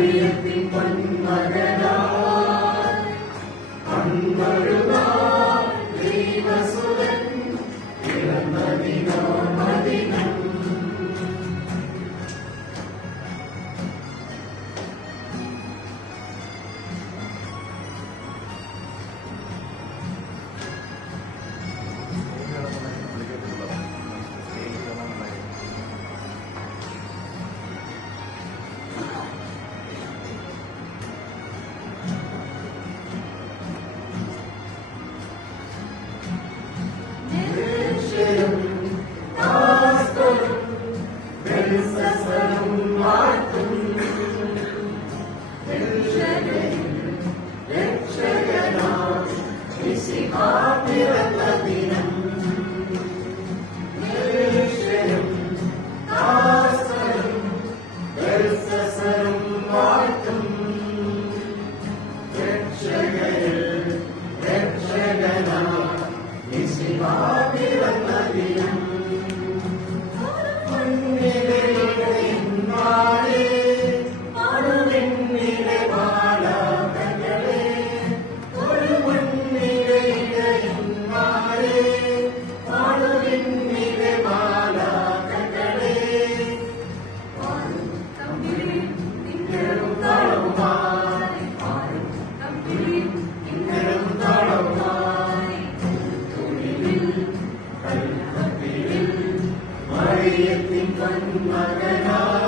மதியத்தில் Ponmagan Hemşerim, hemşerim, hemşerim, hemşerim, Maranatha.